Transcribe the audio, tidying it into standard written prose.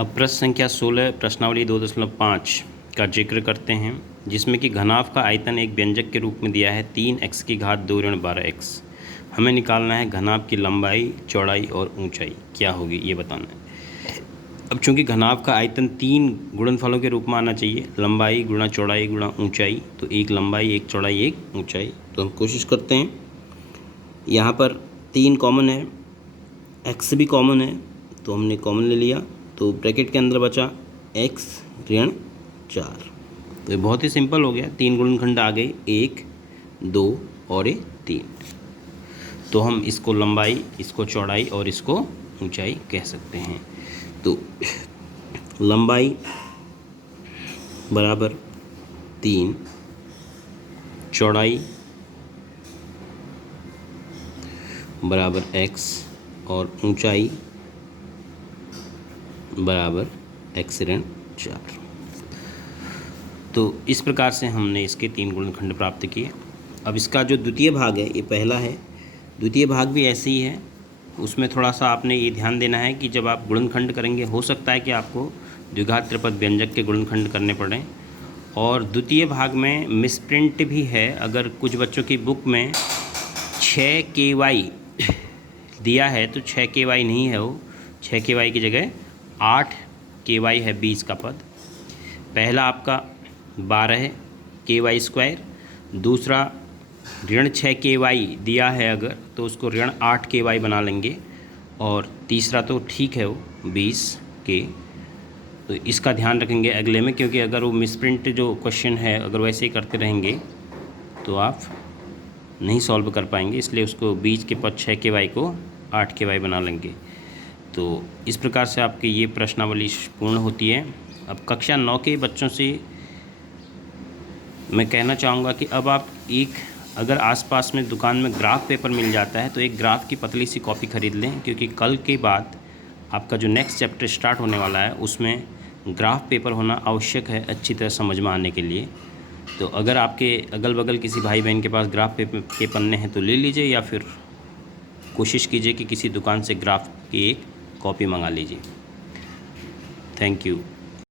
अब प्रश्न संख्या 16 प्रश्नावली 2.5 का जिक्र करते हैं, जिसमें कि घनाभ का आयतन एक व्यंजक के रूप में दिया है 3x की घात 2 ऋण 12x। हमें निकालना है घनाभ की लंबाई, चौड़ाई और ऊंचाई क्या होगी ये बताना है। अब चूंकि घनाभ का आयतन 3 गुणनफलों के रूप में आना चाहिए, लंबाई गुणा चौड़ाई गुणा ऊंचाई, तो एक लंबाई एक चौड़ाई एक ऊंचाई। तो हम कोशिश करते हैं, यहाँ पर 3 कॉमन है, x भी कॉमन है तो हमने कॉमन ले लिया, तो ब्रैकेट के अंदर बचा x ऋण 4। तो ये बहुत ही सिंपल हो गया, 3 गुणनखंड आ गए, 1 2 और ये 3। तो हम इसको लंबाई, इसको चौड़ाई और इसको ऊंचाई कह सकते हैं। तो लंबाई बराबर 3, चौड़ाई बराबर x और ऊंचाई बराबर x ऋण 4। तो इस प्रकार से हमने इसके 3 गुणनखंड प्राप्त किए। अब इसका जो द्वितीय भाग है, ये पहला है, द्वितीय भाग भी ऐसे ही है। उसमें थोड़ा सा आपने ये ध्यान देना है कि जब आप गुणनखंड करेंगे, हो सकता है कि आपको द्विघात त्रिपद व्यंजक के गुणनखंड करने पड़ें। और द्वितीय भाग में मिसप्रिंट भी है, अगर कुछ बच्चों की बुक में 6 KY दिया है तो 6 KY नहीं है, वो 6 KY की जगह 8 KY है 20 का पद। पहला आपका 12 KY स्क्वायर, दूसरा ऋण 6 KY दिया है अगर, तो उसको ऋण 8 KY बना लेंगे, और तीसरा तो ठीक है वो 20 K। तो इसका ध्यान रखेंगे अगले में, क्योंकि अगर वो मिसप्रिंट जो क्वेश्चन है अगर वैसे ही करते रहेंगे तो आप नहीं सॉल्व कर पाएंगे, इसलिए उसको 20 के पद 6 KY को 8 KY बना लेंगे। तो इस प्रकार से आपकी ये प्रश्नावली पूर्ण होती है। अब कक्षा 9 के बच्चों से मैं कहना चाहूँगा कि अब आप अगर आसपास में दुकान में ग्राफ पेपर मिल जाता है तो एक ग्राफ की पतली सी कॉपी ख़रीद लें, क्योंकि कल के बाद आपका जो नेक्स्ट चैप्टर स्टार्ट होने वाला है उसमें ग्राफ पेपर होना आवश्यक है अच्छी तरह समझ में आने के लिए। तो अगर आपके अगल बगल किसी भाई बहन के पास ग्राफ पेपर के पन्ने हैं तो ले लीजिए, या फिर कोशिश कीजिए कि किसी दुकान से ग्राफ की एक कॉपी मंगा लीजिए। Thank you.